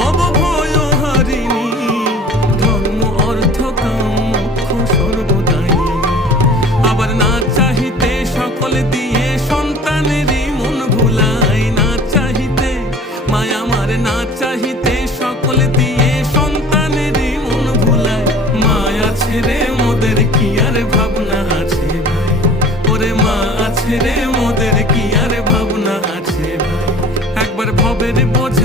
ভব ভয় হারিণী, ধর্ম অর্থ কাম মোক্ষ সর্বদায়িনী। আবার না চাহিতে সকল দিয়ে সন্তানেরই মন ভুলায়, না চাহিতে মায়া আমার, না চাহিতে সকল দিয়ে সন্তানেরই মন ভুলায়। মায়া ছেড়ে মোদের কি আর ভাবনা আছে ভাই, ওরে মা ছেড়ে মোদের কি আর ভাবনা আছে ভাই। একবার ভবের বোঝা